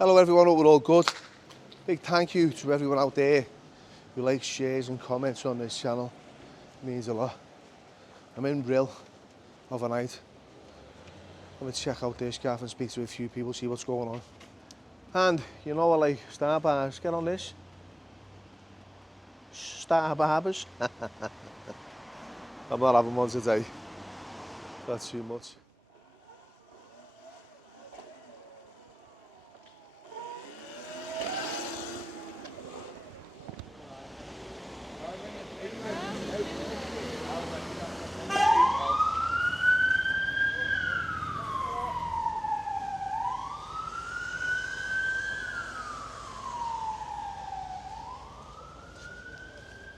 Hello everyone, hope we're all good. Big thank you to everyone out there who likes, shares and comments on this channel. It means a lot. I'm in RHYL overnight. I'm going to check out this gaff and speak to a few people, see what's going on. And you know, I like Star Bars. Get on this. Star Barbers. I'm not having one today. That's too much.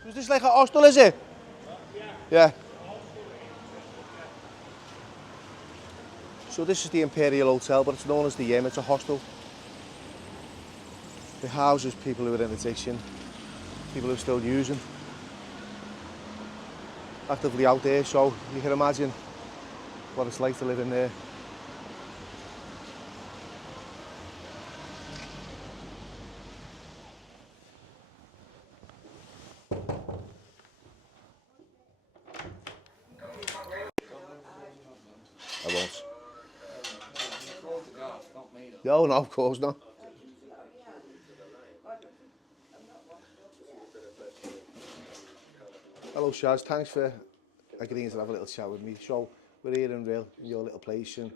Is this like a hostel, is it? Yeah. So this is the Imperial Hotel, but it's known as the it's a hostel. It houses people who are in addiction, people who are still using, actively out there, so you can imagine what it's like to live in there. I won't. No, of course not. Hello Shaz, thanks for agreeing to have a little chat with me. So we're here in RHYL, in your little place, and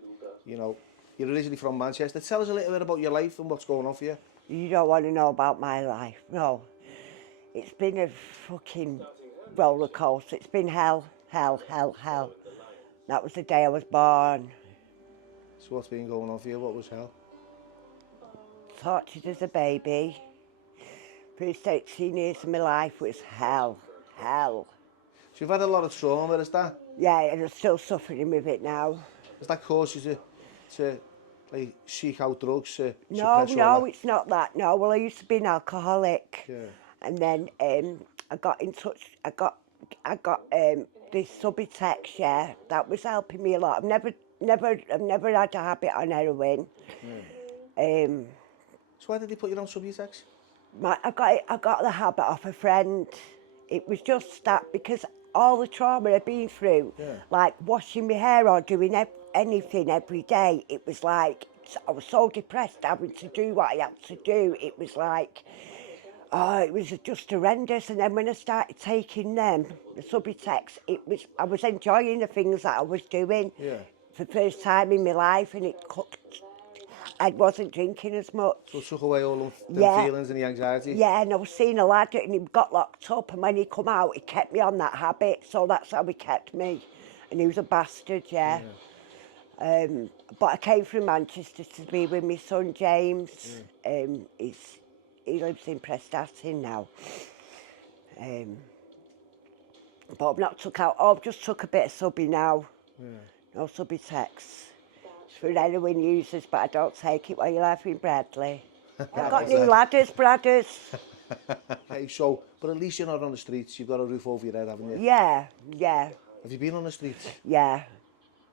you know, you're originally from Manchester. Tell us a little bit about your life and what's going on for you. You don't want to know about my life, no. It's been a fucking roller coaster. It's been hell, hell, hell, hell. That was the day I was born. So what's been going on for you? What was hell? Tortured as a baby. First 18 years of my life was hell, hell. So you've had a lot of trauma, is that? Yeah, and I'm still suffering with it now. Has that caused you to like seek out drugs to No, suppress all that? it's not that. No, well, I used to be an alcoholic. Yeah. And then I got in touch. I got this Subutex. Yeah, that was helping me a lot. I've never had a habit on heroin. Yeah. So why did they put you on Subutex? I got the habit off a friend. It was just that because all the trauma I'd been through, like washing my hair or doing anything every day, it was like I was so depressed having to do what I had to do. It was like, oh, it was just horrendous. And then when I started taking them, the Subutex, I was enjoying the things that I was doing for the first time in my life, and I wasn't drinking as much. So it took away all them feelings and the anxiety? Yeah, and I was seeing a lad and he got locked up, and when he come out, he kept me on that habit, so that's how he kept me. And he was a bastard, yeah. But I came from Manchester to be with my son James. He lives in Prestatyn now. But I've not took out, I've just took a bit of subby now. No Subutex. It's for heroin users, but I don't take it while you're laughing, Bradley. I've got new ladders, Bradders. Hey, so, but at least you're not on the streets. You've got a roof over your head, haven't you? Yeah, yeah. Have you been on the streets? Yeah.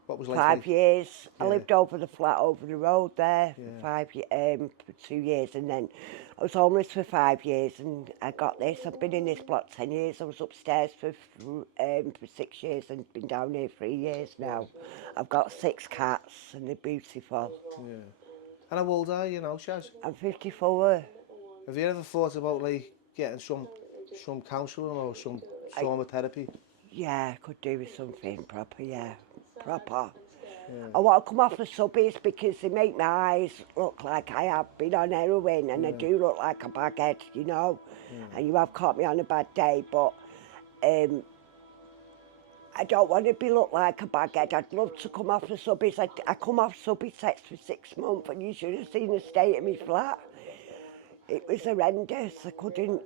What was it like? 5 years. Yeah. I lived over the flat over the road there for 2 years, and then I was homeless for 5 years, and I got this. I've been in this block 10 years. I was upstairs for 6 years and been down here 3 years now. I've got 6 cats and they're beautiful. Yeah. And how old are you now, Shaz? I'm 54. Have you ever thought about like getting some counselling or some trauma therapy? Yeah, I could do with something proper, yeah. Proper. Yeah. I want to come off the subbies because they make my eyes look like I have been on heroin, and I do look like a baghead, you know. And you have caught me on a bad day, but I don't want to look like a baghead. I'd love to come off the subbies. I come off Subutex for 6 months, and you should have seen the state of my flat. It was horrendous. I couldn't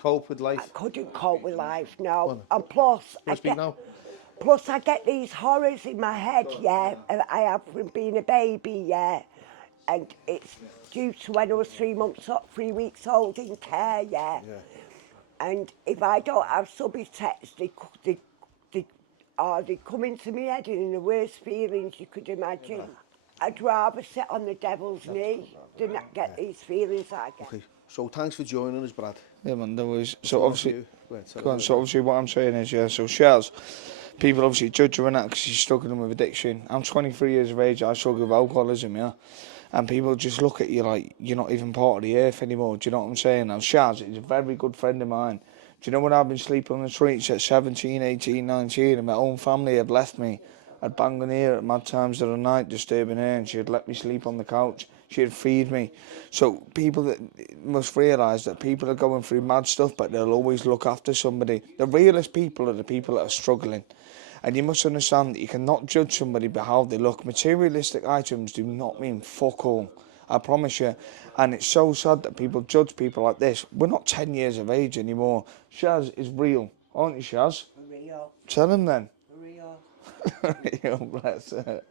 cope with life. I couldn't cope with life, no. And plus, I get these horrors in my head, yeah. I have from being a baby, yeah. And it's due to when I was 3 weeks old in care, yeah. And if I don't have Subutex, they come into my head in the worst feelings you could imagine. I'd rather sit on the devil's knee than get these feelings that I get. Okay, so thanks for joining us, Brad. Yeah, man, there was. What's So going on for obviously, you? Wait, sorry, go on, wait, so wait. obviously what I'm saying is, yeah, so Shaz, people obviously judge her in that because she's struggling with addiction. I'm 23 years of age, I struggle with alcoholism, yeah. And people just look at you like you're not even part of the earth anymore. Do you know what I'm saying? Now, Shaz is a very good friend of mine. Do you know when I've been sleeping on the streets at 17, 18, 19 and my own family had left me? I'd bang on here at mad times of the night, disturbing her, and she'd let me sleep on the couch. She'd feed me. So people that must realise that people are going through mad stuff, but they'll always look after somebody. The realest people are the people that are struggling. And you must understand that you cannot judge somebody by how they look. Materialistic items do not mean fuck all. I promise you. And it's so sad that people judge people like this. We're not 10 years of age anymore. Shaz is real, aren't you, Shaz? Real, Tell him then. real. Real, bless her.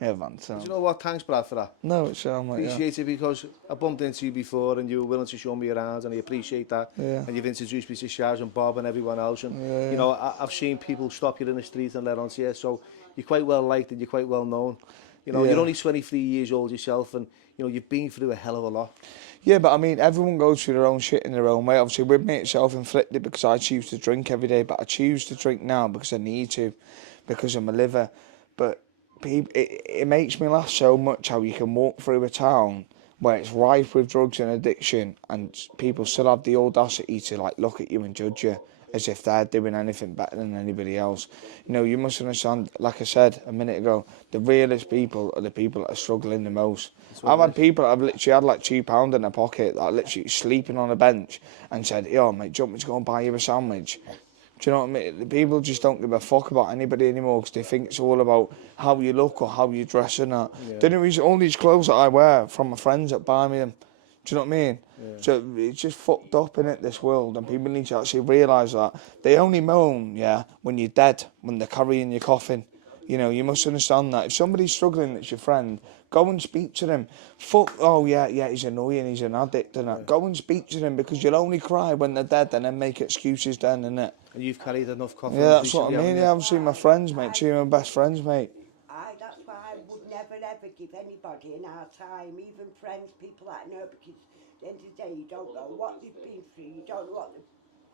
Yeah, man. Do you know what? Thanks, Brad, for that. No, it's like, yeah. Appreciate it because I bumped into you before and you were willing to show me around, and I appreciate that. Yeah. And you've introduced me to Sharon and Bob and everyone else. And Yeah, you know, I've seen people stop you in the street and let on to you, so you're quite well liked and you're quite well known. You know, Yeah. you're only 23 years old yourself, and you know you've been through a hell of a lot. Yeah, but I mean, everyone goes through their own shit in their own way. Obviously, with me, it's self-inflicted because I choose to drink every day, but I choose to drink now because I need to, because of my liver. But it makes me laugh so much how you can walk through a town where it's rife with drugs and addiction, and people still have the audacity to like look at you and judge you as if they're doing anything better than anybody else. You know, you must understand, like I said a minute ago, the realest people are the people that are struggling the most. I've had people that have literally had like £2 in their pocket that are literally sleeping on a bench and said, yo mate, do you want me to go and buy you a sandwich? Do you know what I mean? The people just don't give a fuck about anybody anymore because they think it's all about how you look or how you dress and that. Yeah. The only reason all these clothes that I wear from my friends that buy me them. Do you know what I mean? Yeah. So it's just fucked up in it, this world, and people need to actually realise that. They only moan, yeah, when you're dead, when they're carrying your coffin. You know, you must understand that. If somebody's struggling that's your friend, go and speak to them. Fuck, oh yeah, he's annoying, he's an addict and that. Yeah. Go and speak to them because you'll only cry when they're dead and then make excuses then, innit? And you've carried enough coffins. Yeah, that's what I mean. Yeah, I've seen my friends, mate. Two of my best friends, mate. That's why I would never ever give anybody in our time, even friends, people that I know, because at the end of the day, you don't know what they've been through, you don't know what they're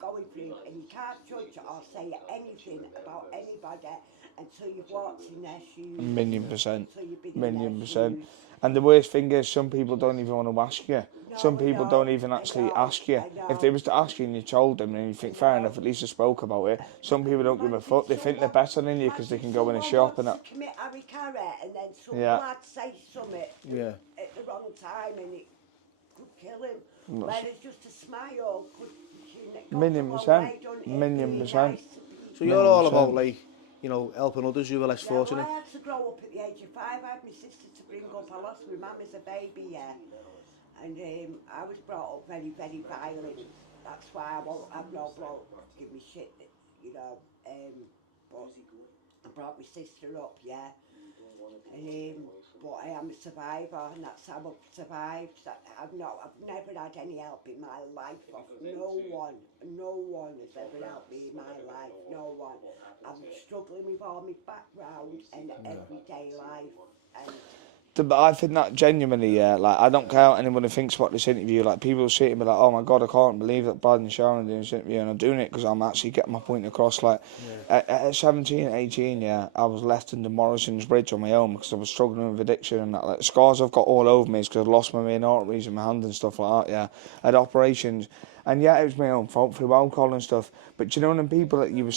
going through, and you can't judge or say anything about anybody until you've walked in their shoes. £1,000,000%. Until you've been in their £1,000,000%. shoes. And the worst thing is, some people don't even want to ask you. No, Some people I know, don't even I actually know, ask you. I know. If they was to ask you and you told them, and you think, fair enough, at least I spoke about it. Some people don't give a fuck. They think they're better than you because they can go in a shop and that. Commit harry-carry and then some Yeah. lad say something Yeah. at the wrong time and it could kill him. Whereas just a smile could £1,000,000%. £1,000,000%. So you're all about like, you know, helping others who are less Well, fortunate. I had to grow up at the age of 5. I had my sister to bring up. I lost my mum as a baby, yeah. And I was brought up very, very violent. That's why I won't have no bloke give me shit, you know. But I brought my sister up, yeah. And, but I am a survivor, and that's how I've survived. I've never had any help in my life. No one has ever helped me in my life. No one. I'm struggling with all my background and everyday life. And But I think that genuinely, yeah, like, I don't care what anyone who thinks about this interview. Like, people see it and be like, oh my God, I can't believe that Brad and Sharon are doing this interview, and I'm doing it because I'm actually getting my point across. Like, at 17, 18, yeah, I was left under Morrison's Bridge on my own because I was struggling with addiction and that. Like, the scars I've got all over me is because I've lost my main arteries in my hand and stuff like that, yeah. I had operations. And yeah, it was my own fault through alcohol and stuff. But you know, them people that you were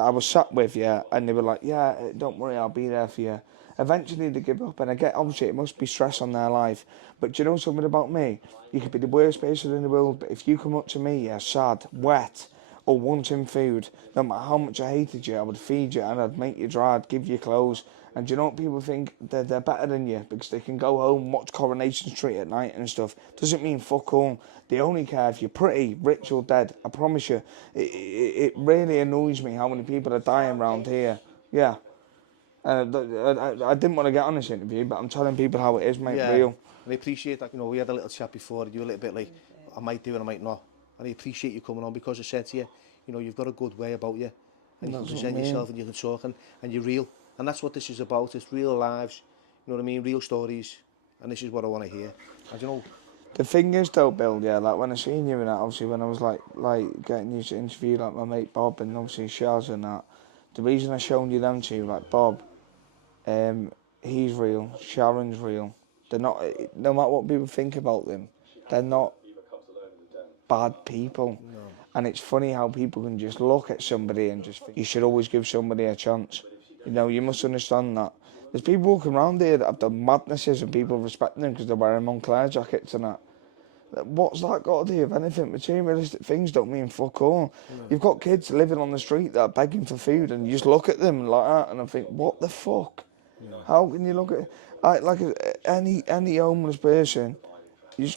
I was sat with, yeah, and they were like, yeah, don't worry, I'll be there for you. Eventually they give up, and I get, obviously it must be stress on their life, but do you know something about me? You could be the worst person in the world, but if you come up to me, yeah, sad, wet, or wanting food, no matter how much I hated you, I would feed you and I'd make you dry, I'd give you clothes. And do you know what people think? They're better than you because they can go home, watch Coronation Street at night and stuff. Doesn't mean fuck all. They only care if you're pretty, rich or dead. I promise you. It really annoys me how many people are dying around here. Yeah. I didn't want to get on this interview, but I'm telling people how it is, mate, real. And I appreciate that, you know, we had a little chat before, you were a little bit like, I might do and I might not. And I appreciate you coming on because I said to you, you know, you've got a good way about you. And you can present yourself and you can talk and you're real. And that's what this is about, it's real lives. You know what I mean? Real stories. And this is what I want to hear. I don't know. The thing is though, Bill, yeah, like when I seen you and that, obviously when I was like getting you to interview like my mate Bob and obviously Shaz and that, the reason I shown you them two, like Bob, he's real, Sharon's real. They're not, no matter what people think about them, they're not bad people. No. And it's funny how people can just look at somebody and just think, you should always give somebody a chance. You know, you must understand that. There's people walking around here that have done madnesses and people respecting them because they're wearing Moncler jackets and that. What's that got to do with anything? Materialistic things don't mean fuck all. No. You've got kids living on the street that are begging for food and you just look at them like that and I think, what the fuck? No. How can you look at like any homeless person, you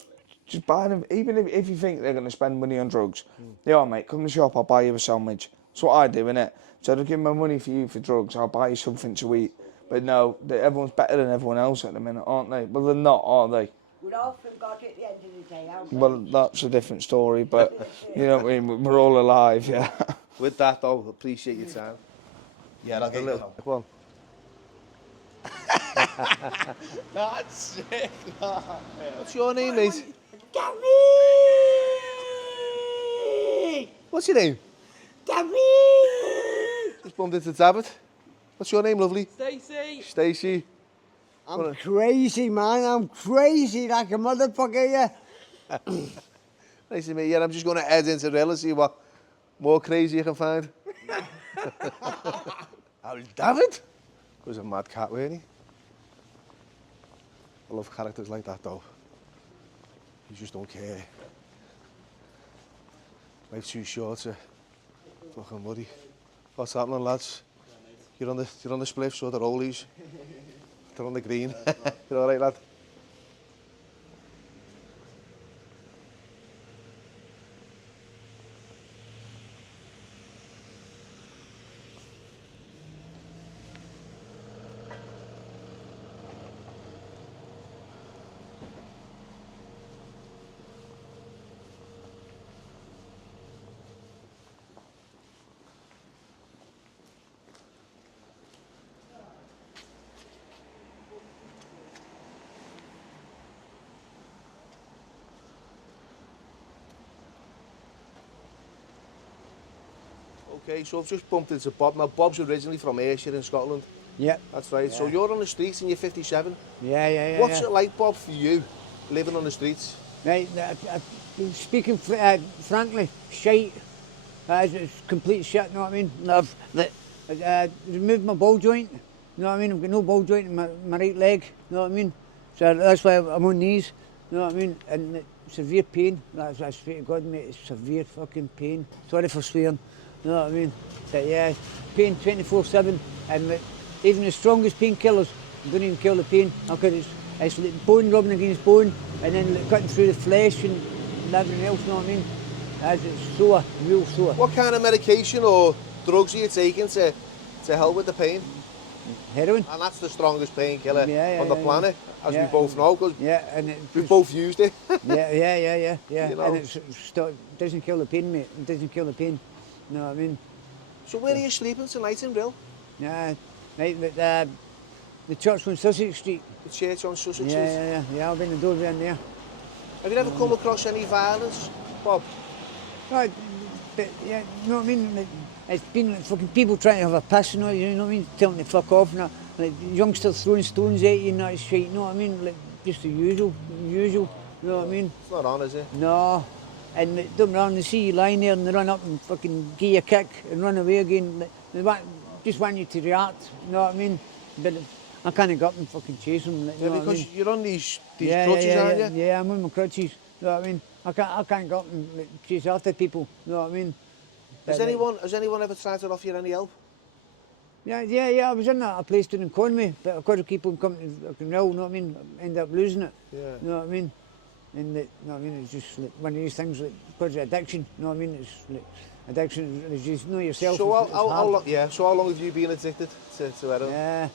just buy them, even if you think they're going to spend money on drugs. Yeah, mate, come to the shop, I'll buy you a sandwich. That's what I do, innit? So I'll give my money for you for drugs, I'll buy you something to eat. But no, everyone's better than everyone else at the minute, aren't they? Well, they're not, are they? We're all from God at the end of the day, aren't we? Well, that's a different story, but you know what I mean? We're all alive, yeah. With that, though, appreciate your time. Yeah, I'll get a little. Come on. That's sick. What's your name, mate? Gary! What's your name? Gary! Just bumped into David. What's your name, lovely? Stacey. Stacey. I'm crazy, man. I'm crazy like a motherfucker, yeah. Nice to meet you. I'm just going to head into RHYL and see what more crazy you can find. How's David? He was a mad cat, weren't he? I love characters like that, though. You just don't care. Life's too short to fucking worry. What's happening, lads? You're on the spliffs or the rollies? They're on the green. You're all right, lad? Okay, so I've just bumped into Bob. Now, Bob's originally from Ayrshire in Scotland. Yeah. That's right. Yeah. So you're on the streets and you're 57? Yeah. What's it like, Bob, for you, living on the streets? Right, speaking frankly, shite. It's complete shit, you know what I mean? I've removed my ball joint, you know what I mean? I've got no ball joint in my right leg, you know what I mean? So that's why I'm on these, you know what I mean? And severe pain, I swear to God, mate, it's severe fucking pain. Sorry for swearing. You know what I mean? But yeah, pain 24/7, and even the strongest painkillers don't even kill the pain because it's like bone rubbing against bone, and then like cutting through the flesh and everything else. You know what I mean? As it's sore, real sore. What kind of medication or drugs are you taking to help with the pain? Heroin. And that's the strongest painkiller on the planet, as we yeah. both know, because we've both used it. yeah. You know? And it doesn't kill the pain, mate. It doesn't kill the pain. You know what I mean? So where are you sleeping tonight in RHYL? Right, the church on Sussex Street. The church on Sussex Street? Yeah, I'll be in the doorway in there. Have you ever come across any violence, Bob? Right, but yeah, you know what I mean? Like, it's been like fucking people trying to have a piss, you know what I mean? Telling them to fuck off and that. Like youngsters throwing stones at you and that shit, you know what I mean? Like just the usual, you know what I mean? It's not on, is it? No. And they don't run, they see you lying there and they run up and fucking give you a kick and run away again. They just want you to react, you know what I mean? But I can't go up and fucking chase them. Like, yeah, because you're on these crutches, aren't you? Yeah, I'm on my crutches, you know what I mean? I can't go up and chase after people, you know what I mean? Has anyone ever tried to offer you any help? Yeah, I was in a place down in Conway, but of course I keep on coming to RHYL, you know what I mean? I end up losing it, you know what I mean? And you know what I mean, it's just like one of these things like because of addiction, you know what I mean? It's like addiction is just know yourself. So how long have you been addicted to heroin? Yeah.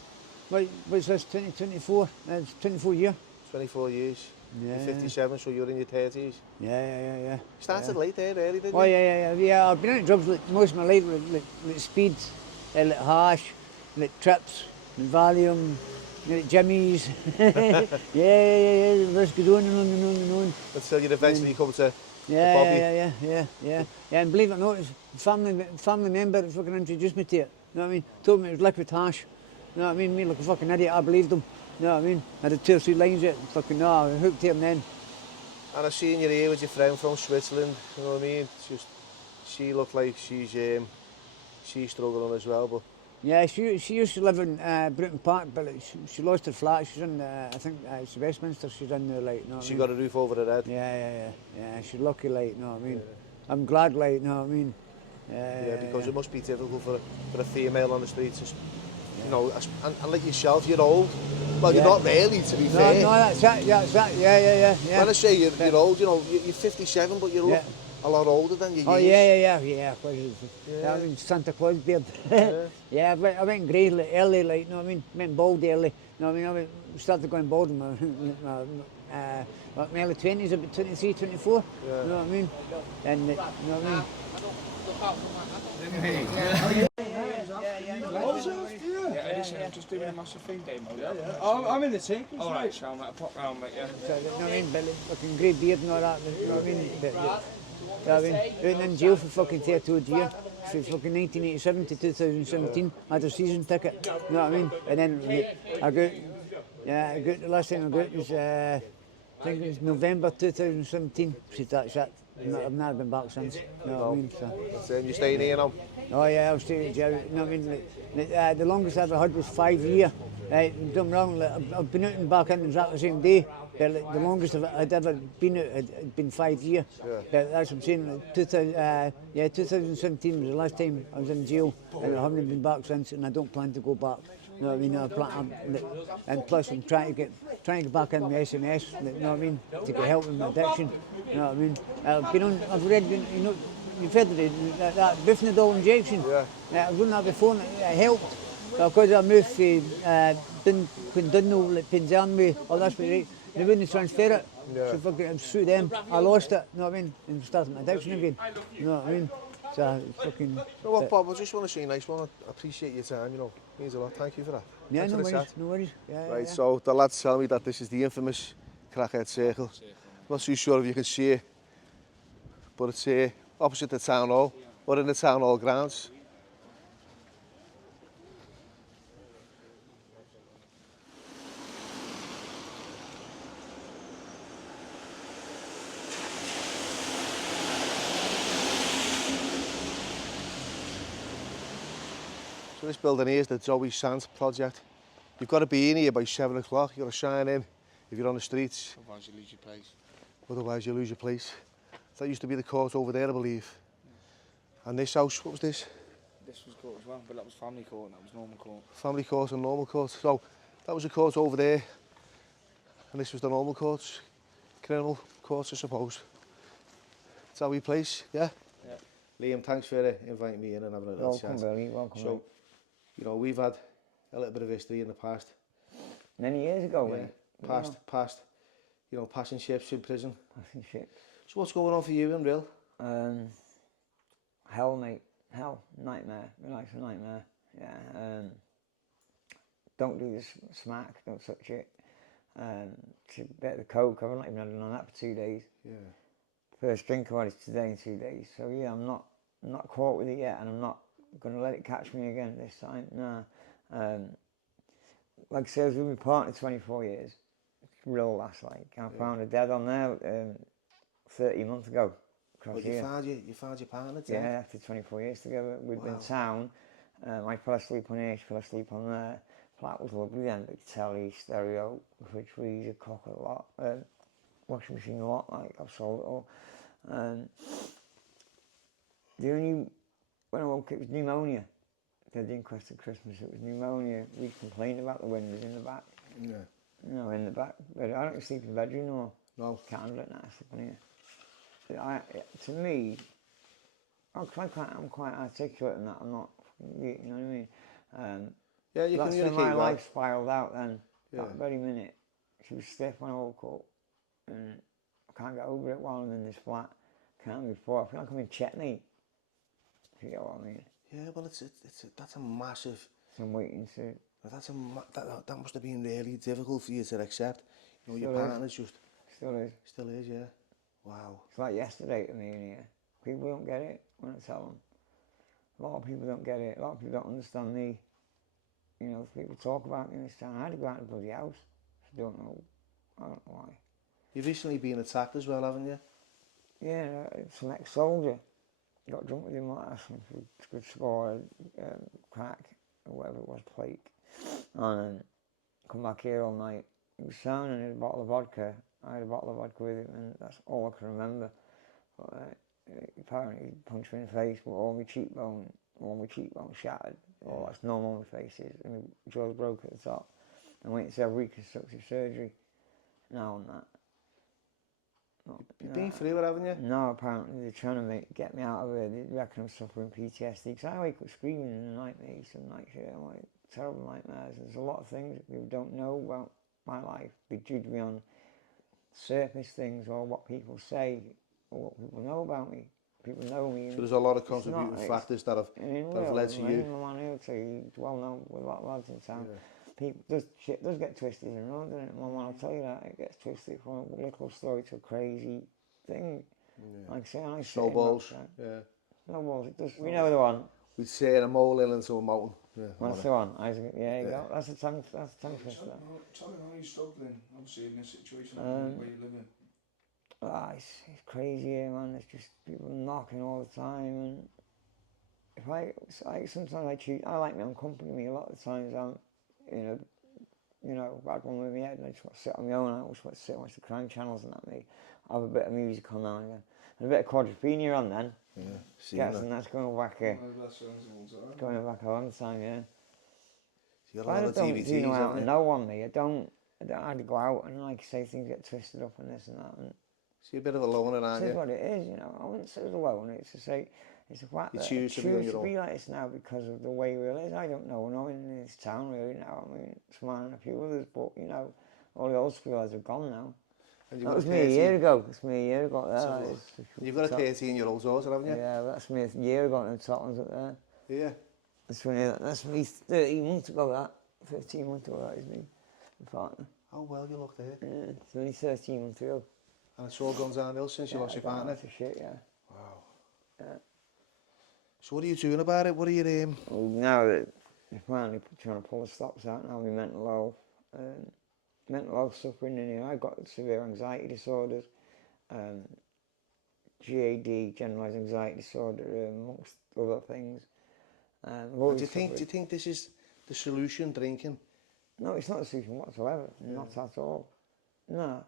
What's this, 2024? It's 24 years. 24 years. Yeah. You're 57, so you're in your 30s. Yeah. You started late there, early, didn't you? Oh yeah. I've been on drugs like most of my life, like speed, like hash, like trips, and Valium, Jimmy's. Yeah, the list goes on and on and on and on. Until you eventually come to Yeah, Bobby. yeah. And believe it or not, it's a family member that fucking introduced me to it. You know what I mean? Told me it was liquid hash. You know what I mean? Me like a fucking idiot, I believed him. You know what I mean? I had 2 or 3 lines it, fucking no, I hooked to him then. And I've seen you here with your friend from Switzerland, you know what I mean? It's just, she looked like she's struggling as well, but Yeah, she used to live in Bruton Park, but she lost her flat. She's in, I think it's Westminster she's in there, like, you know what I she mean? got a roof over her head. Yeah, she's lucky, like, you know what I mean? I'm glad, like, you know what I mean? Yeah, because it must be difficult for a female on the streets, you know, and like yourself, you're old. Well, you're not really, to be fair. No, that's it, yeah. When I say you're old, you know, you're 57, but you look a lot older than you Oh, used. yeah. I mean, Santa Claus beard. Yeah, I went grey early, like, you know what I mean? Went bald early, you know what I mean? I started going bald in my early 20s, about 23, 24, you know what I mean? And, you know what I mean? I'm just doing a massive thing demo. I'm in the tank. All right, Sharon, I'll pop round, mate. Yeah. So, you know what I mean? But fucking grey beard and all that, you know what I mean? But, you know what I mean? Went in jail for fucking 30 odd years. For fucking 1987 to 2017, I had a season ticket, you know what I mean? And then I got, the last time I got was, I think it was November 2017. So that's it. I've not been back since, you know what I mean? So. You're staying here now? Oh yeah, I was staying in jail, you know what I mean? The longest I ever had was 5 years. Right, don't get me wrong, like, I've been out and back in exactly the same day. But like, the longest I'd ever been out had been 5 years. Yeah. But that's what I'm saying. 2017 was the last time I was in jail, and I haven't been back since, and I don't plan to go back. You know what I mean? And plus, I'm trying to get back in the SNS. You know what I mean? To get help with my addiction. You know what I mean? I've read, you know, you've heard of that Bifnadol injection. Yeah. I've done that before, and it helped. Because I moved from Dundonald, like Pinzanway, all that's right. They wouldn't transfer it. Yeah. So fucking through them, I lost it, you know what I mean? And started my addiction again. You know what I mean? So fucking. You know what, Bob, I just want to say nice one. I appreciate your time, you know. Means a lot. Thank you for that. Yeah, Thanks no for the worries, chat. no worries. Yeah, Right, yeah. so the lads tell me that this is the infamous Crackhead Circle. Not too sure if you can see it, but it's here opposite the town hall, or in the town hall grounds. So this building here is the Zoe Sands project. You've got to be in here by 7 o'clock. You've got to shine in if you're on the streets. Otherwise you lose your place. Otherwise you lose your place. That used to be the court over there, I believe. And this house, what was this? This was court as well, but that was family court and that was normal court. Family court and normal court. So that was a court over there. And this was the normal courts. Criminal courts, I suppose. It's how we place, yeah? Yeah. Liam, thanks for inviting me in and having a little chat. Welcome, Billy. Welcome. So, you know, we've had a little bit of history in the past. Many years ago, Yeah, mate. past, you know, passing ships in prison. Passing shit. So what's going on for you in RHYL? Hell, mate. Hell. Nightmare. Relax, a nightmare. Yeah. Don't do this smack. Don't touch it. It's a bit of the coke. I've not even had none of that for 2 days. Yeah. First drink I've had is today in 2 days. So yeah, I'm not caught with it yet, and I'm not going to let it catch me again this time. Nah. Like I said, I was with my partner 24 years. Real last, like. I found her dead on there 30 months ago. Well, you found your partner too? Yeah, after 24 years together. We'd been town. I fell asleep on here, she fell asleep on there. Flat was lovely then, big telly, stereo, fridge freezer, clock a lot, washing machine a lot, like I've sold it all. When I woke it was pneumonia. They had the inquest at Christmas, it was pneumonia. We complained about the windows in the back. Yeah. You know, in the back. But I don't sleep in the bedroom or No. can't handle it now, I sleep in here. To me, I'm quite articulate in that. I'm not, you know what I mean? Yeah, you That's communicate when my well. life spiraled out then. Yeah. That very minute. She was stiff when I woke up. And I can't get over it while I'm in this flat. Can't before. I feel like I'm in Chetney. If you get what I mean. Yeah, well, that's a massive. So I'm waiting to. That must have been really difficult for you to accept. You know, your Still is. partner's just... Still is. yeah. Wow. It's like yesterday to me in here. People don't get it when I tell them. A lot of people don't get it. A lot of people don't understand me. You know, people talk about me in this town. I had to go out of the bloody house. I don't know why. You've recently been attacked as well, haven't you? Yeah, some ex-soldier got drunk with him like that, some good score, crack, or whatever it was, plate. And come back here all night. He was sound and he had a bottle of vodka. I had a bottle of vodka with him, and that's all I can remember. But apparently he punched me in the face, but all my cheekbone shattered. All that's normal on my face is, and my jaw's broke at the top. I went to have reconstructive surgery now on that. You've been through it, haven't you? No, apparently they're trying to get me out of it. They reckon I'm suffering PTSD, because I wake up screaming in the night, mate, some nights, I'm like, terrible nightmares. There's a lot of things that people don't know about my life. They judge me on surface things, or what people say, or what people know about me. People know me. So there's a lot of contributing factors that have led to you. My man here too, he's well known with a lot of lads in town. Yeah. Shit does get twisted and wrong, doesn't it? My man will tell you that. It gets twisted from a little story to a crazy thing. Yeah. Like I say, snowballs. Yeah. Snowballs, it does. We know the one. We'd say a molehill into a mountain. Yeah, that's the one. Yeah, you go. That's a tongue twister. Tell me how you're struggling, obviously, in this situation where you're living. It's crazy here, man. There's just people knocking all the time, and if sometimes I like my own company. A lot of the times I'm, bad one with my head, and I just want to sit on my own. I just want to sit and watch the crime channels and that. Me, I have a bit of music on now and again, and a bit of quadrophenia on then. Yeah, and that's going back here. Going back a long time, yeah. So I don't do know how to know on me. I don't have to go out and, like you say, things get twisted up and this and that. And so you're a bit of a loner, aren't you? That's what it is, I wouldn't say it's a loner. It's to say, it's a fact that I choose to be like this now because of the way RHYL is. I don't know, no one in this town really now. I mean, it's mine and a few others, but all the old school lads are gone now. That was me a year ago. It's me a year ago there. You've got a 13-year-old daughter, haven't you? Yeah, that's me a year ago, and the top one's up there. Yeah. That's me 13 months ago, that. 15 months ago, that is me, my partner. Oh, well, you look there. Yeah, it's only 13 months ago. And it's all gone downhill since you lost your partner? Shit, yeah. Wow. Yeah. So what are you doing about it? What are you Well, now that you're finally trying to pull the stops out now, my mental health suffering in here. I got severe anxiety disorders, GAD, generalised anxiety disorder, amongst other things. Do you think this is the solution, drinking? No, it's not a solution whatsoever. Yeah. Not at all. No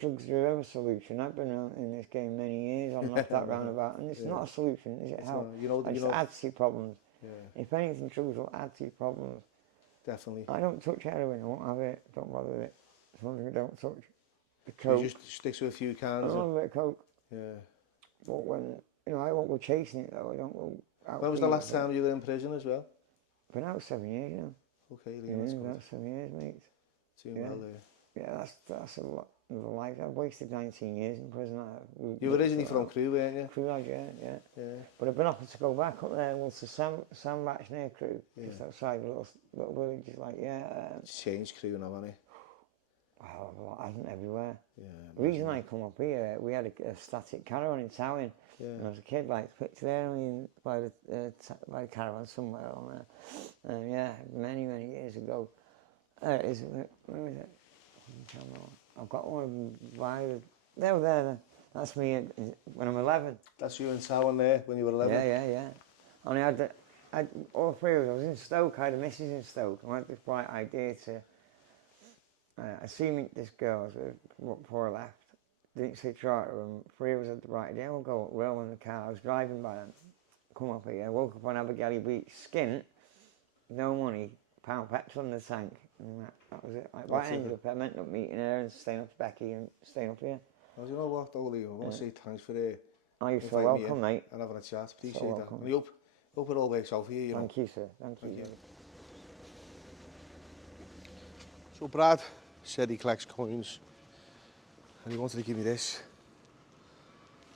drugs are ever a solution. I've been in this game many years. I'm not that roundabout, and it's not a solution. Is it? How? It just adds to your problems. Yeah. If anything, drugs will add to your problems. Definitely. I don't touch heroin. I won't have it. Don't bother with it. It's one thing I don't touch. The coke. You just stick to a few cans. I love a bit of coke. Yeah. But when I won't go chasing it though. I don't go out. When was the last time you were in prison as well? Been out 7 years now. Okay, Liam, that's good. About 7 years, mate. Doing well there. Yeah, that's a lot of a life. I've wasted 19 years in prison. You were originally from Crewe, weren't you? Crewe, yeah. But I've been offered to go back up there. Well, to Sandbach near Crewe, just outside a little village. It's changed Crewe now, hasn't it? Oh, well, it hasn't everywhere. Yeah. The reason I come up here, we had a static caravan in Towing. Yeah. When I was a kid, like picture there, by the caravan somewhere on there. Many years ago. Where is it? I've got one by there. That's me when I'm 11. That's you in Towing there when you were 11? Yeah. Only I had all three of us. I was in Stoke. I had a missus in Stoke. I had this bright idea to. I seen this girl before I left. Didn't see charter, and three of us had the bright idea. We'll go up RHYL in the car. I was driving by them. Come up here. Woke up on Abergele Beach, skint, no money, £1 petrol in the tank. And that was it. I ended up, I ended up meeting her and staying up to Becky and staying up here. Well, you know what, though, Liam, I want to say thanks for you're so welcome, mate. And having a chat. Appreciate that. And I hope it all works out for you. Thank you, sir. Thank you. So Brad said he collects coins, and he wanted to give me this.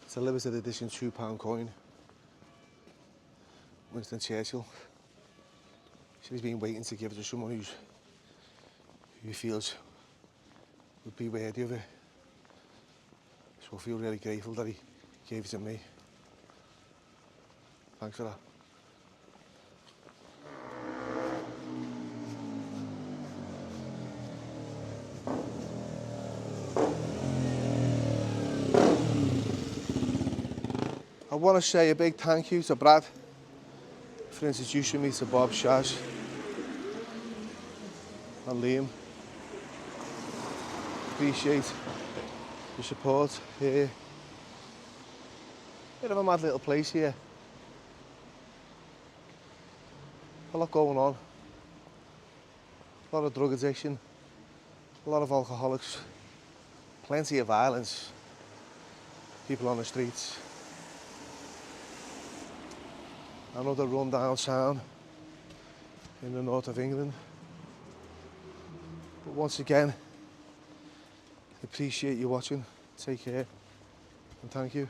It's a limited edition £2 coin. Winston Churchill. He he's been waiting to give it to someone who he feels would be worthy of it. So I feel really grateful that he gave it to me. Thanks for that. I want to say a big thank you to Brad for introducing me to Bob, Shaz and Liam. Appreciate your support here. Bit of a mad little place here. A lot going on. A lot of drug addiction. A lot of alcoholics. Plenty of violence. People on the streets. Another run-down town in the north of England. But once again, appreciate you watching. Take care and thank you.